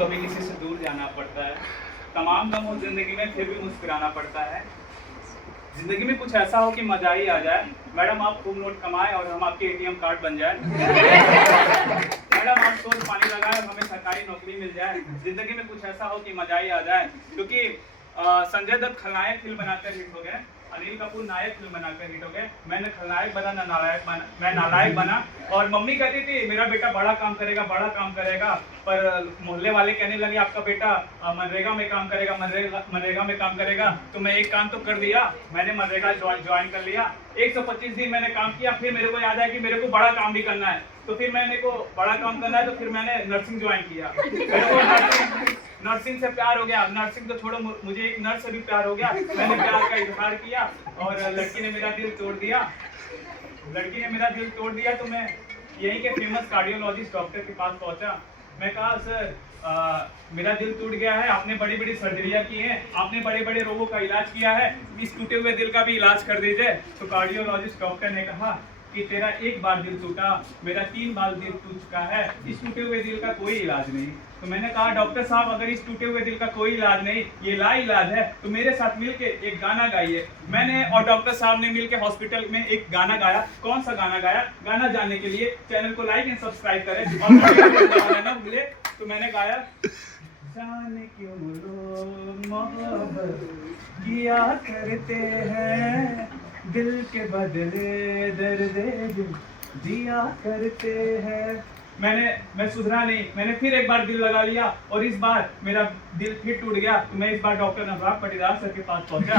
कभी किसी से दूर जाना पड़ता है, तमाम गम हो जिंदगी में फिर भी मुस्कुराना पड़ता है। जिंदगी में कुछ ऐसा हो कि मजा ही आ जाए, मैडम आप खूब नोट कमाए और हम आपके एटीएम कार्ड बन जाए। मैडम आप सोच पानी लगाए और हमें सरकारी नौकरी मिल जाए। जिंदगी में कुछ ऐसा हो कि मजा ही आ जाए, क्योंकि संजय दत्त खलनायक फिल्म बनाकर हिट हो गए, अनिल कपूर नायक फिल्म बनाकर हिट हो गए, मैंने खलनायक बना ना नालायक बना, मैं नालायक बना। और मम्मी कहती थी मेरा बेटा बड़ा काम करेगा, बड़ा काम करेगा, पर मोहल्ले वाले कहने लगे आपका बेटा मनरेगा में काम करेगा, मनरेगा में काम करेगा। तो मैं एक काम तो कर दिया, मैंने मनरेगा ज्वाइन कर लिया। 125 दिन मैंने काम किया, फिर मेरे को याद आया कि मेरे को बड़ा काम भी करना है, तो फिर मैंने को बड़ा काम करना है, तो फिर मैंने नर्सिंग ज्वाइन किया। नर्सिंग से प्यार हो गया, नर्सिंग तो छोड़ो, मुझे एक नर्स से भी प्यार हो गया। मैंने प्यार का इजहार किया और लड़की ने मेरा दिल तोड़ दिया। लड़की ने मेरा दिल तोड़ दिया तो मैं यहीं के फेमस कार्डियोलॉजिस्ट डॉक्टर के पास पहुंचा। मैं कहा सर मेरा दिल टूट गया है, आपने बड़ी बड़ी सर्जरियां की हैं, आपने बड़े बड़े रोगों का इलाज किया है, इस टूटे हुए दिल का भी इलाज कर दीजिए। तो कार्डियोलॉजिस्ट डॉक्टर ने कहा कि तेरा एक बार दिल टूटा, मेरा 3 बार दिल टूट चुका है, इस टूटे हुए दिल का कोई इलाज नहीं। तो मैंने कहा डॉक्टर साहब अगर इस टूटे हुए दिल का कोई इलाज नहीं, ये ला इलाज है, तो मेरे साथ मिलके एक गाना गाइए। मैंने और डॉक्टर साहब ने मिलके हॉस्पिटल में एक गाना गाया। कौन सा गाना गाया? गाना जानने के लिए चैनल को लाइक एंड सब्सक्राइब करें और ना भूले। तो मैंने गाया जाने क्यों लोग मोहब्बत किया करते हैं, दिल के बदले दर्द दिल दिया करते हैं। मैं सुधरा नहीं, मैंने फिर एक बार दिल लगा लिया और इस बार मेरा दिल फिर टूट गया। तो मैं इस बार डॉक्टर अनुराग पाटीदार सर के पास पहुंचा।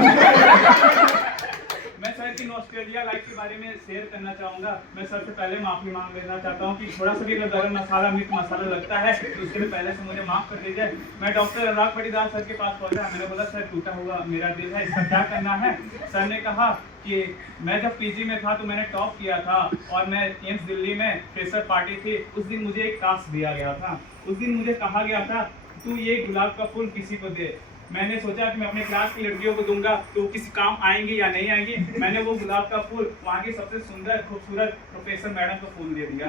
मैं सर की ऑस्ट्रेलिया लाइफ के बारे में शेयर करना चाहूँगा। मैं सर से पहले माफ़ी मांग लेना चाहता हूँ कि थोड़ा सा भी अगर गरम मसाला मीट मसाला लगता है तो उसके लिए पहले से मुझे माफ़ कर दीजिए। मैं डॉक्टर अनुराग पाटीदार सर के पास पहुँचा। मैंने बोला सर टूटा हुआ मेरा दिल है, इसका क्या करना है? सर ने कहा कि मैं जब पीजी में था तो मैंने टॉप किया था और मैं एम्स दिल्ली में फ्रेशर पार्टी थी, उस दिन मुझे एक टास्क दिया गया था। उस दिन मुझे कहा गया था तू ये गुलाब का फूल किसी को दे। मैंने सोचा कि मैं अपने क्लास की लड़कियों को दूंगा तो किसी काम आएंगी या नहीं आएंगी। मैंने वो गुलाब का फूल वहाँ की सबसे सुंदर खूबसूरत प्रोफेसर मैडम को फूल दे दिया।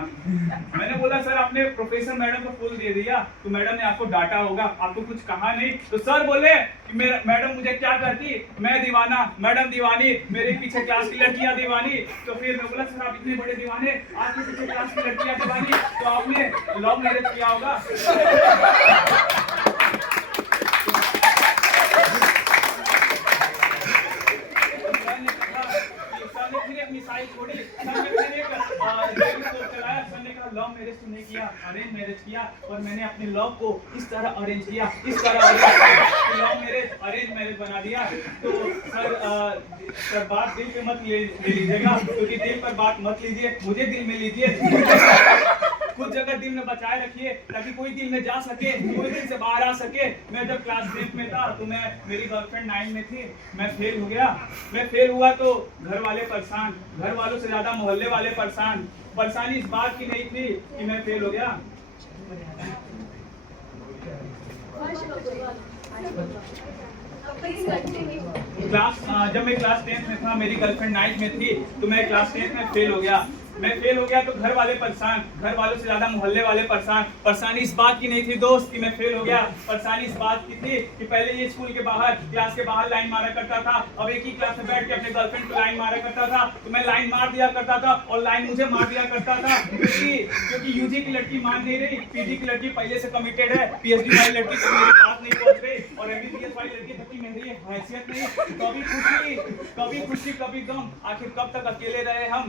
मैंने बोला सर आपने प्रोफेसर मैडम को फूल दे दिया तो मैडम ने आपको डांटा होगा, आपको कुछ कहा नहीं। तो सर बोले कि मैडम मुझे क्या कहती, मैं दीवाना, मैडम दीवानी, मेरे पीछे क्लास की लड़कियां दीवानी। तो फिर मैं बोला सर आप इतने बड़े दीवाने, आपके पीछे क्लास की लड़कियां दीवानी, तो आपने लव मैरिज किया होगा। छोड़ी लव मैरिज तो नहीं किया, अरेंज मैरिज किया, और मैंने अपने लव को इस तरह अरेंज किया, इस तरह लव मैरिज अरेंज मैरिज बना दिया। तो सर बात दिल पे मत ले लीजिएगा, क्योंकि दिल पर बात मत लीजिए, मुझे दिल में लीजिए। कुछ जगह दिल में बचाए रखिए ताकि कोई दिल में जा सके, कोई दिल से बाहर आ सके। मैं जब क्लास 10 में था तो मेरी गर्लफ्रेंड 9 में थी, मैं फेल हो गया। मैं फेल हुआ तो घर वाले परेशान, घर वालों से ज्यादा मोहल्ले वाले परेशान। परेशानी इस बात की नहीं थी कि मैं फेल हो गया। जब मैं क्लास 10 में था, मेरी गर्लफ्रेंड 9 में थी, तो मैं क्लास 10 में फेल हो गया। मैं फेल हो गया तो घर वाले परेशान, घर वालों से ज्यादा मोहल्ले वाले परेशान। परेशानी इस बात की नहीं थी दोस्त कि मैं फेल हो गया, परेशानी इस बात की थी कि पहले ये स्कूल के बाहर, क्लास के बाहर लाइन मारा करता था, अब एक ही क्लास में बैठ के अपने गर्लफ्रेंड को लाइन मारा करता था। तो मैं लाइन मार दिया करता था और लाइन मुझे मार दिया करता था, क्योंकि यूजी की लड़की मान नहीं रही, पीजी की लड़की पहले से कमिटेड है, पीएचडी वाली लड़की तो मेरी बात नहीं पहुंच रही, और एमबीबीएस वाली लड़की तक की मेरी हैसियत नहीं। कभी खुशी कभी गम, आखिर कब तक अकेले रहे हम।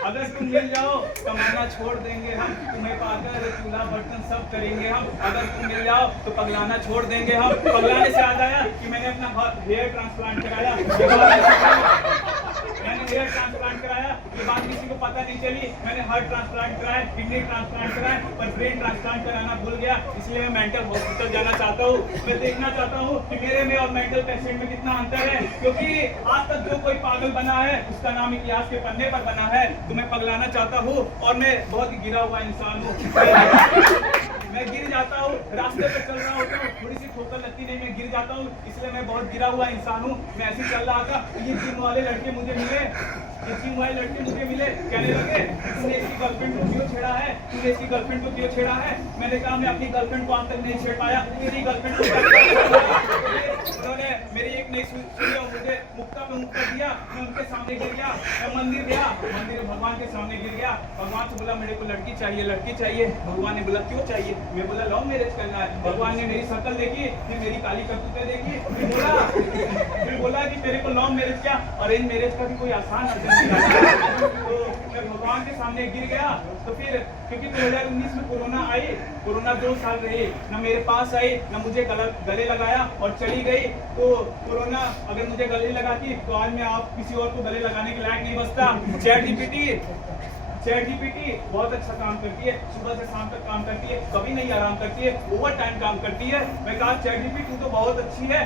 अगर तुम मिल जाओ कमाना छोड़ देंगे हम, तुम्हें पाकर चूल्हा बर्तन सब करेंगे हम। अगर तुम मिल जाओ तो पगलाना छोड़ देंगे हम। पगलाने से याद आया कि मैंने अपना हेयर ट्रांसप्लांट कराया। मैंने हेयर ट्रांसप्लांट कराया, ये बात किसी को पता नहीं चली। मैंने हार्ट ट्रांसप्लांट कराया, किडनी ट्रांसप्लांट कराया, पर ब्रेन ट्रांसप्लांट कराना भूल गया। इसलिए मैं मेंटल हॉस्पिटल जाना चाहता हूँ। मैं देखना चाहता हूँ कि मेरे में और मेंटल पेशेंट में कितना अंतर है, क्योंकि आज तक जो कोई पागल बना है उसका नाम इतिहास के पन्ने पर बना है। तो मैं पगलाना चाहता हूँ, और मैं बहुत ही गिरा हुआ इंसान हूँ। मैं गिर जाता हूँ, रास्ते पे चल रहा होता हूँ, थोड़ी सी ठोकर लगती नहीं, मैं गिर जाता हूँ, इसलिए मैं बहुत गिरा हुआ इंसान हूँ। मैं ऐसे चल रहा था, ये जिम वाले लड़के मुझे मिले, कहने लगे गर्लफ्रेंड को क्यों छेड़ा है, तूने इसकी गर्लफ्रेंड को क्यों छेड़ा है। मैंने कहा मैं अपनी गर्लफ्रेंड को आज तक नहीं छेड़ पाया, तेरी गर्लफ्रेंड को उन्होंने मेरी एक नई सुनी और मुझे मुक्ता पे मुक्ता दिया। मैं उनके सामने गिर गया, मैं मंदिर गया, मंदिर भगवान के सामने गिर गया। भगवान से बोला मेरे को लड़की चाहिए, लड़की चाहिए। भगवान ने बोला क्यों चाहिए, मैं बोला लव मैरिज करना है। भगवान ने मेरी शक्ल देखी, फिर मेरी काली करतूतें देखी, फिर बोला कि तेरे को लव मैरिज क्या अरेंज मैरिज का भी कोई आसान अर्जन नहीं है। तो मैं भगवान के सामने गिर गया। तो फिर क्योंकि 2019 में कोरोना आई, कोरोना 2 साल रही, ना मेरे पास आई, ना मुझे गले लगाया और चली गई। तो कोरोना अगर मुझे गले लगाती तो आज मैं आप किसी और को गले लगाने के लायक नहीं बचता। चैट जीपीटी बहुत अच्छा काम करती है, सुबह से शाम तक काम करती है, कभी नहीं आराम करती है, ओवर टाइम काम करती है। मैं कहा चैट जीपीटी तू तो बहुत अच्छी है,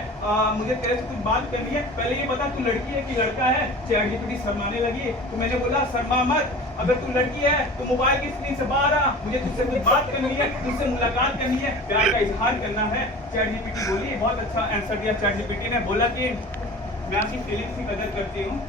मुझे तेरे से कुछ बात करनी है, पहले ये बता तू लड़की है कि लड़का है। चैट जीपीटी शर्माने लगी। तो मैंने बोला शर्मा मत, अगर तू लड़की है तो मोबाइल की स्क्रीन से बाहर आ, मुझे तुझसे कुछ बात करनी है, तुझसे मुलाकात करनी है, प्यार का इजहार करना है। चैट जीपीटी बोली, बहुत अच्छा आंसर दिया चैट जीपीटी ने। बोला कि मैं आपकी फीलिंग्स की कदर करती हूँ,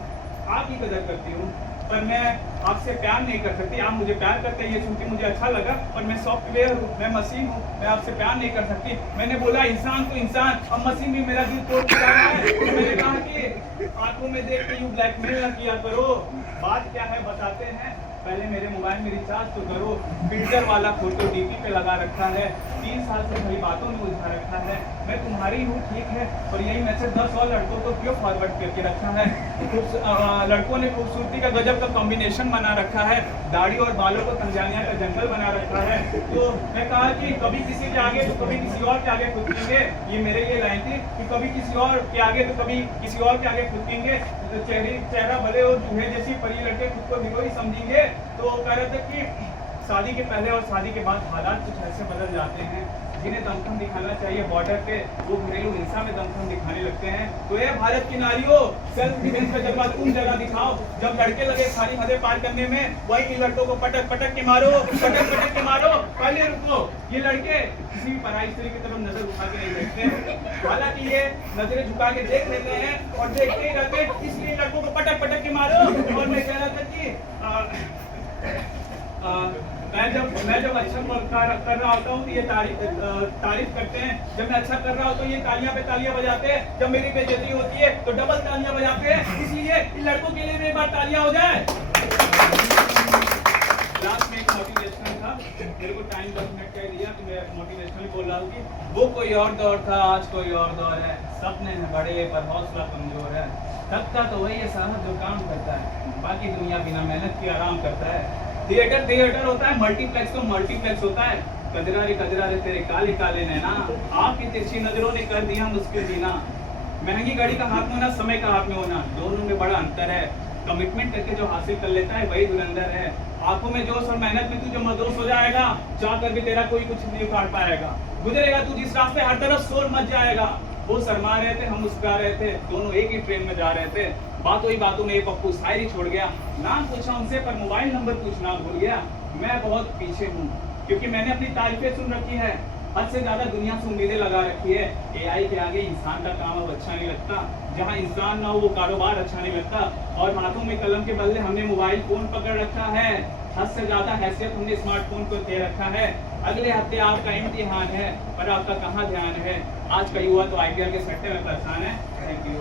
आपकी कदर करती हूँ, पर मैं आपसे प्यार नहीं कर सकती। आप मुझे प्यार करते हैं ये सुन के मुझे अच्छा लगा, पर मैं सॉफ्टवेयर हूँ, मैं मशीन हूँ, मैं आपसे प्यार नहीं कर सकती। मैंने बोला इंसान तो इंसान, अब मशीन भी मेरा दिल तोड़ चुका है। तो मैंने कहा कि आंखों में देख के यूं ब्लैकमेल न किया करो, बात क्या है बताते हैं, पहले मेरे मोबाइल में रिचार्ज तो करो। फिल्टर वाला फोटो डीपी पे लगा रखा है, 3 साल से भरी बातों में उलझा रखा है। मैं तुम्हारी हूँ ठीक है, पर यही मैसेज 10 और लड़कों को क्यों फॉरवर्ड करके रखा है। लड़कों ने खूबसूरती का गजब का कॉम्बिनेशन बना रखा है, दाढ़ी और बालों को तंजानिया का जंगल बना रखा है। तो मैं कहा कि कभी किसी के आगे तो कभी किसी और के आगे फुदकेंगे, ये मेरे लिए लाइन थी कि कभी किसी और के आगे तो कभी किसी और के आगे फुदकेंगे। तो चेहरा भले और चूहे जैसी, पर ये लड़के खुद को हीरो ही समझेंगे। तो कह रहे थे कि शादी के पहले और शादी के बाद हालात कुछ ऐसे बदल जाते हैं, जिन्हें दमखम दिखाना चाहिए बॉर्डर पे, वो घरेलू हिंसा में दमखम दिखाने लगते हैं। तो ये भारत की नारियों, सेल्फ डिफेंस का जज्बा तुम जरा दिखाओ। जब लड़के लगे सारी हदें पार करने में, वही लड़कों को पटक पटक के मारो, पटक पटक के मारो। पहले रुको, ये लड़के किसी भी पराई स्त्री की तरफ नजर उठा के नहीं देखते, हालांकि ये नजरें झुका के देख लेते हैं और देखते ही रहते हैं, इसलिए लड़कों को पटक पटक के मारो। और मैं कह रहा था कि मैं जब अच्छा कर रहा होता हूँ तो ये तारीफ करते हैं, जब मैं अच्छा कर रहा हूँ तो ये तालियां पे तालियां बजाते हैं, जब मेरी बेइज्जती होती है तो डबल तालियां बजाते हैं। इसलिए इन लड़कों के लिए भी एक बार तालियां हो जाए। लास्ट में एक मोटिवेशनल था, मेरे को टाइम 10 मिनट का दिया तो मैं मोटिवेशनल बोल रहा हूँ कि वो कोई और दौर था, आज कोई और दौर है, सपने हैं बड़े पर हौसला कमजोर है, थकता तो वही है साहब जो काम करता है, बाकी दुनिया बिना मेहनत के आराम करता है। थिएटर होता है, मल्टीप्लेक्स तो मल्टीप्लेक्स होता है। कजरा रे तेरे काले काले नैना, आपकी तिरछी नजरों ने कर दिया मुश्किल जीना। महंगी घड़ी का हाथ में होना, समय का हाथ में होना, दोनों में बड़ा अंतर है। कमिटमेंट करके जो हासिल कर लेता है वही धुरंधर है। आंखों में जोश और मेहनत में तू जो मदोश हो जाएगा, चाह कर भी तेरा कोई कुछ नहीं उखाड़ पाएगा। गुजरेगा तू जिस रास्ते, हर तरफ शोर मच जाएगा। वो शर्मा रहे थे, हम मुस्कुरा रहे थे, दोनों एक ही ट्रेन में जा रहे थे। बातों ही बातों में एक पप्पू शायरी छोड़ गया, नाम पूछा उनसे पर मोबाइल नंबर पूछना भूल गया। मैं बहुत पीछे हूँ क्योंकि मैंने अपनी तारीफें सुन रखी है, हद से ज्यादा दुनिया से उम्मीदें लगा रखी है। एआई के आगे इंसान का काम अब अच्छा नहीं लगता, जहाँ इंसान ना हो वो कारोबार अच्छा नहीं लगता। और हाथों में कलम के बदले हमने मोबाइल फोन पकड़ रखा है, हद से ज्यादा हैसियत हमने स्मार्टफोन को दे रखा है। अगले हफ्ते आपका इम्तिहान है, पर आपका कहाँ ध्यान है। आज का युवा तो आईपीएल के सट्टे में परेशान है। Thank you.